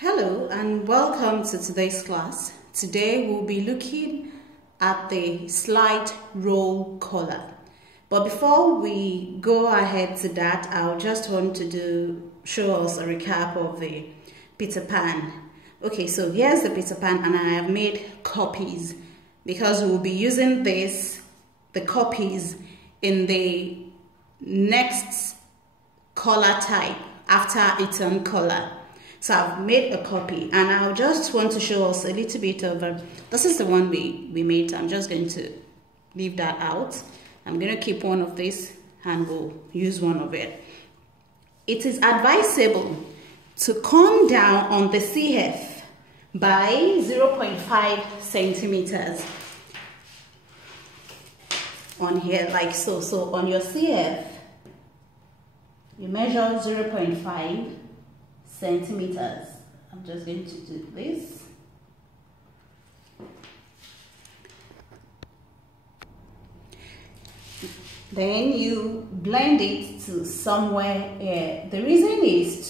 Hello and welcome to today's class. Today we'll be looking at the slide roll collar. But before we go ahead to that, I just want to show us a recap of the Peter Pan. Okay, so here's the Peter Pan and I have made copies because we'll be using the copies in the next collar type after Eton collar. So I've made a copy and I just want to show us a little bit of this is the one we made. I'm just going to leave that out. I'm going to keep one of this and we'll use one of it. It is advisable to come down on the CF by 0.5 centimeters on here, like so. So on your CF, you measure 0.5 centimeters. I'm just going to do this. Then you blend it to somewhere here. The reason is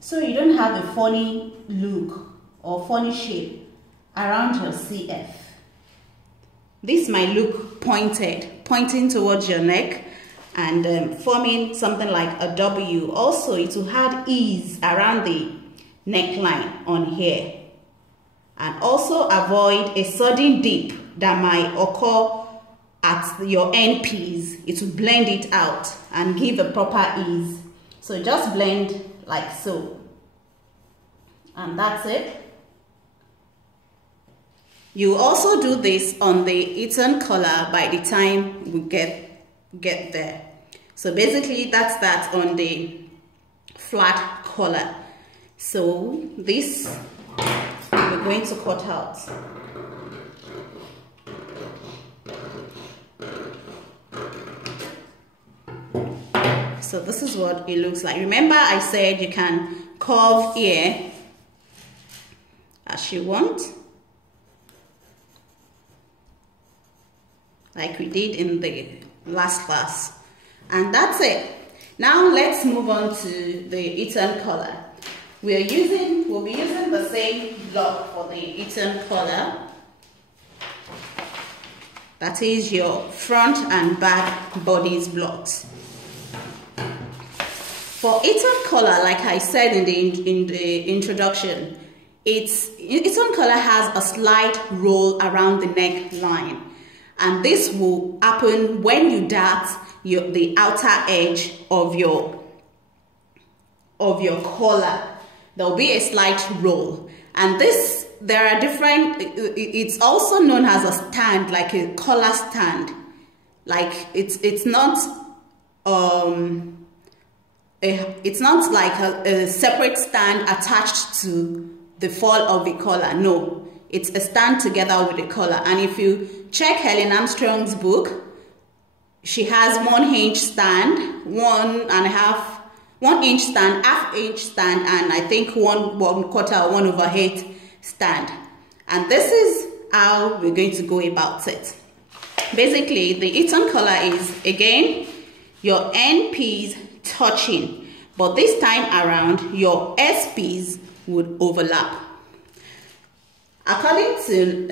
so you don't have a funny look or funny shape around your CF. This might look pointing towards your neck and forming something like a W. Also, it will add ease around the neckline on here, and also avoid a sudden dip that might occur at your end piece. It will blend it out and give a proper ease. So just blend like so, and that's it. You also do this on the Eton collar by the time we get there. So basically that's that on the flat collar. So this we're going to cut out. So this is what it looks like. Remember I said you can curve here as you want, like we did in the last class. And that's it. Now let's move on to the Eton collar. We'll be using the same block for the Eton collar. That is your front and back bodies blocks. For Eton collar, like I said in the introduction, Eton collar has a slight roll around the neckline. And this will happen when you dart the outer edge of your collar. There will be a slight roll, and there are different. It's also known as a stand, like a collar stand. Like it's not like a separate stand attached to the fall of the collar. No, it's a stand together with the collar. And if you check Helen Armstrong's book, she has 1 inch stand, 1 inch stand, half inch stand, and I think 1/4 or 1/8 stand. And this is how we're going to go about it. Basically, the Eton collar is, again, your end piece touching, but this time around, your S piece would overlap. According to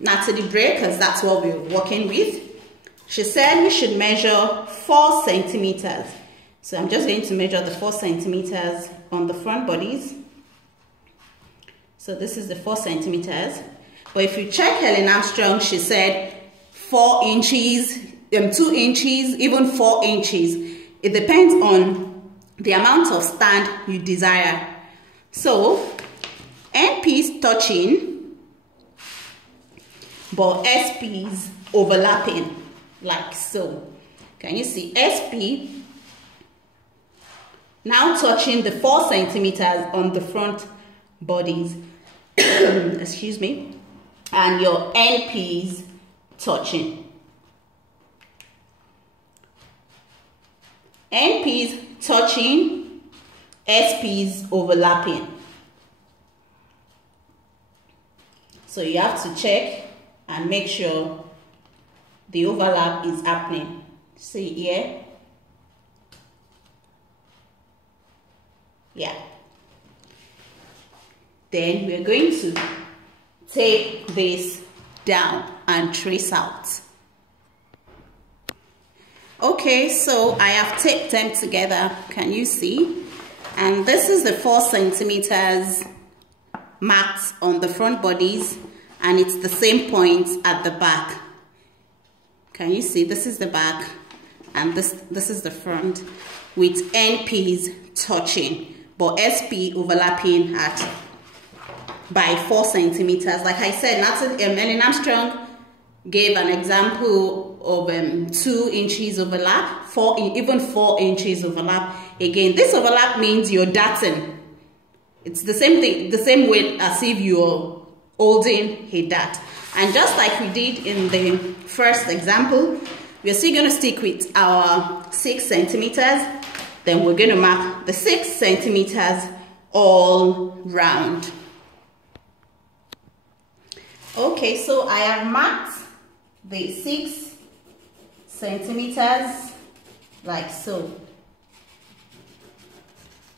Natalie Bray, because that's what we're working with, she said we should measure 4 centimeters. So I'm just going to measure the 4 centimeters on the front bodies. So this is the 4 centimeters. But if you check Helen Armstrong, she said 4 inches, 2 inches, even 4 inches. It depends on the amount of stand you desire. So end piece touching, but SPs overlapping, like so. Can you see SP now touching the 4 centimeters on the front bodies? Excuse me. And your NPs touching. NPs touching, SPs overlapping. So you have to check and make sure the overlap is happening. See here? Yeah. Then we're going to tape this down and trace out. Okay, so I have taped them together. Can you see? And this is the 4 centimeters marked on the front bodies, and it's the same point at the back. Can you see? This is the back, and this is the front, with NPs touching, but SP overlapping by 4 centimeters. Like I said, Ellen Armstrong gave an example of 2 inches overlap, even 4 inches overlap. Again, this overlap means you're darting. It's the same thing, the same way as if you're holding a dart. And just like we did in the first example, we're still going to stick with our 6 centimeters. Then we're going to mark the 6 centimeters all round. Okay, so I have marked the 6 centimeters like so,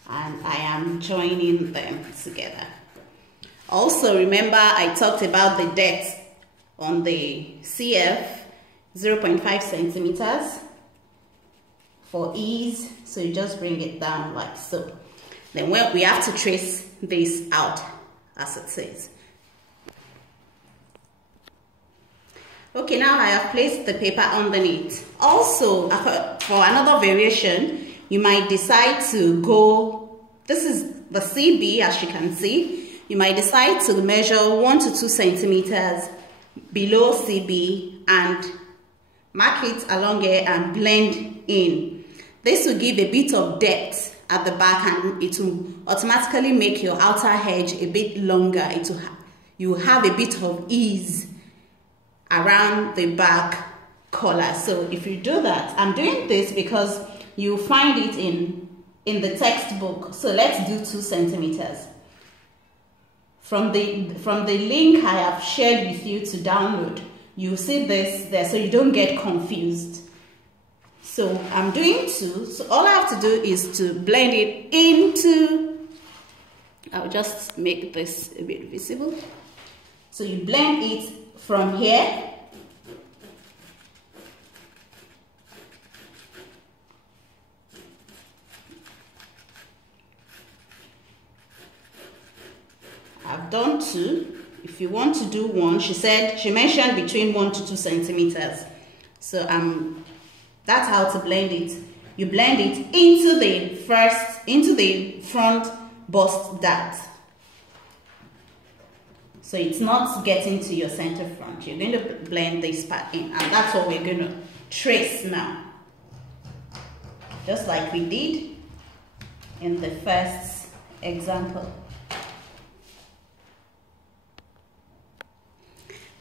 and I am joining them together. Also, remember I talked about the depth on the CF, 0.5 centimeters for ease, so you just bring it down like so. Then we have to trace this out as it says. Okay, now I have placed the paper underneath. Also, for another variation, you might decide to go, this is the CB as you can see, you might decide to measure 1 to 2 centimeters below CB and mark it along here and blend in. This will give a bit of depth at the back, and it will automatically make your outer edge a bit longer. You will have a bit of ease around the back collar. So if you do that, I'm doing this because you find it in the textbook. So let's do 2 centimeters. From the link I have shared with you to download, you see this there, so you don't get confused. So I'm doing 2. So all I have to do is to blend it into, I'll just make this a bit visible. So you blend it from here I've done 2. If you want to do 1, she mentioned between 1 to 2 centimeters. So that's how to blend it. You blend it into the front bust dart. So it's not getting to your center front. You're going to blend this part in, and that's what we're going to trace now. Just like we did in the first example.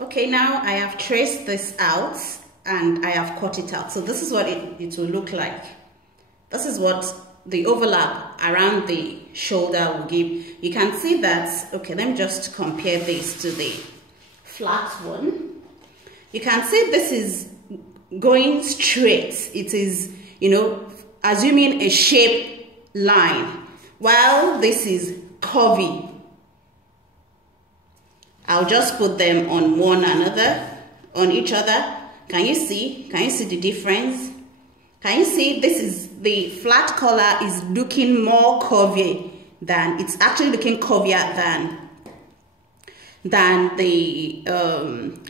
Okay, now I have traced this out and I have cut it out. So this is what it will look like. This is what the overlap around the shoulder will give. You can see that, okay, let me just compare this to the flat one. You can see this is going straight. It is, assuming a shape line, while this is curvy. I'll just put them on on each other. Can you see? Can you see the difference? Can you see this is the flat collar is looking more curvy than, it's actually looking curvier than the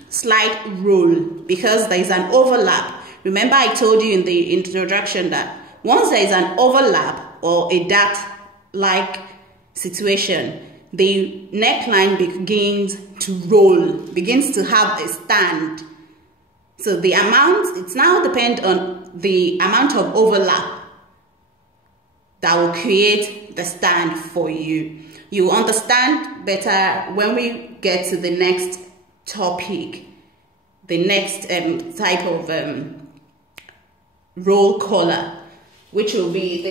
slight roll, because there is an overlap. Remember I told you in the introduction that once there is an overlap or a dart-like situation, the neckline begins to roll, begins to have a stand. So the amount, it's now depend on the amount of overlap that will create the stand for you. You understand better when we get to the next topic, the next type of roll collar, which will be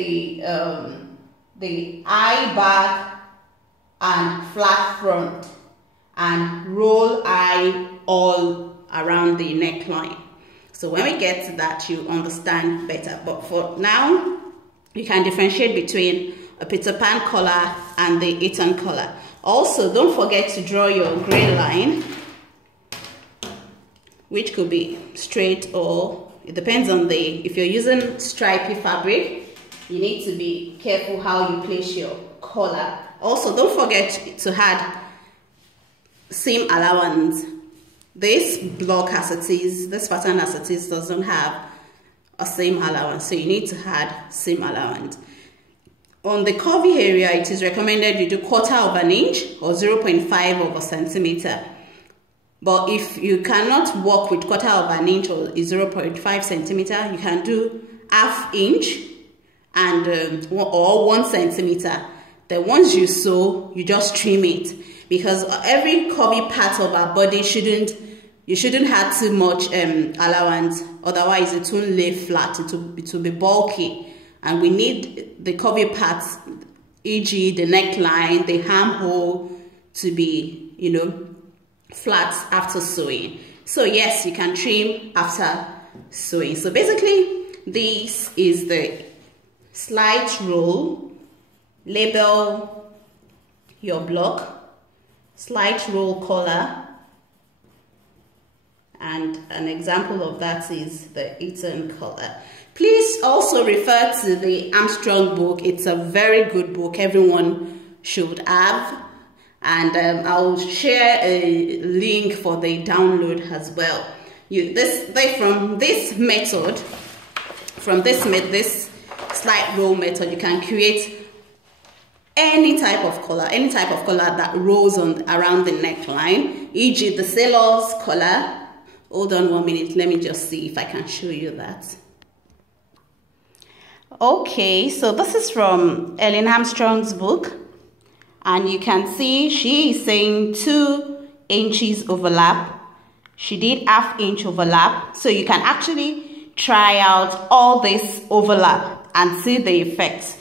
the eye back and flat front and roll eye all around the neckline. So when we get to that, you understand better. But for now, you can differentiate between a Peter Pan collar and the Eton collar. Also, don't forget to draw your gray line, which could be straight, or it depends on if you're using stripy fabric, you need to be careful how you place your collar. Also, don't forget to add seam allowance. This block as it is, this pattern as it is, doesn't have a seam allowance, so you need to add seam allowance. On the curvy area, it is recommended you do 1/4 of an inch or 0.5 of a centimeter. But if you cannot work with 1/4 of an inch or 0.5 centimeter, you can do 1/2 inch and or 1 centimeter. Then once you sew, you just trim it, because every curvy part of our body you shouldn't have too much allowance, otherwise it won't lay flat, it will be bulky. And we need the curvy parts, e.g. the neckline, the armhole, to be, you know, flat after sewing. So yes, you can trim after sewing. So basically, this is the slide roll. Label your block, slide roll collar, and an example of that is the Eton collar. Please also refer to the Armstrong book. It's a very good book, everyone should have, and I'll share a link for the download as well. From this slide roll method, you can create any type of collar that rolls around the neckline, e.g. the sailor's collar. Hold on 1 minute, let me just see if I can show you that. Okay, so this is from Ellen Armstrong's book, and you can see she is saying 2 inches overlap. She did 1/2 inch overlap, so you can actually try out all this overlap and see the effects.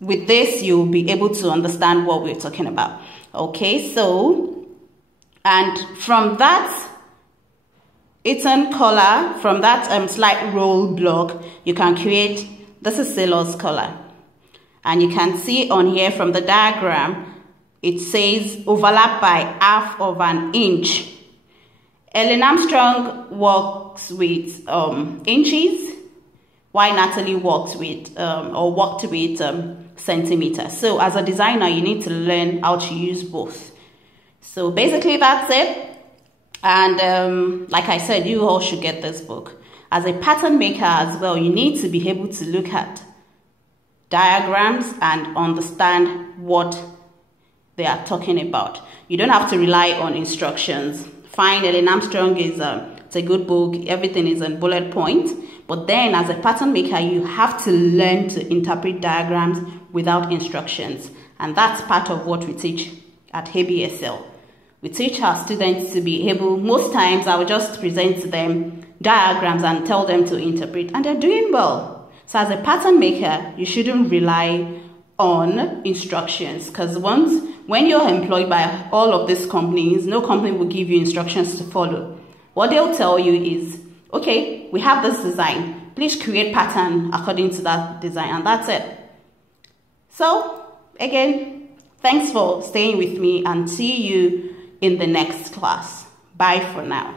With this, you'll be able to understand what we're talking about. Okay, so, and from that Eton collar, from that slide roll block, you can create, this is sailor's collar. And you can see on here from the diagram, it says overlap by 1/2 of an inch. Ellen Armstrong works with inches, while Natalie worked with centimeters. So as a designer, you need to learn how to use both. So basically that's it. And like I said, you all should get this book. As a pattern maker as well, you need to be able to look at diagrams and understand what they are talking about. You don't have to rely on instructions. Fine, Ellen Armstrong is it's a good book, everything is in bullet points. But then as a pattern maker, you have to learn to interpret diagrams without instructions. And that's part of what we teach at ABSL. We teach our students to be able, most times I will just present to them diagrams and tell them to interpret, and they're doing well. So as a pattern maker, you shouldn't rely on instructions, because when you're employed by all of these companies, no company will give you instructions to follow. What they'll tell you is, okay, we have this design, please create pattern according to that design, and that's it. So again, thanks for staying with me, and see you in the next class. Bye for now.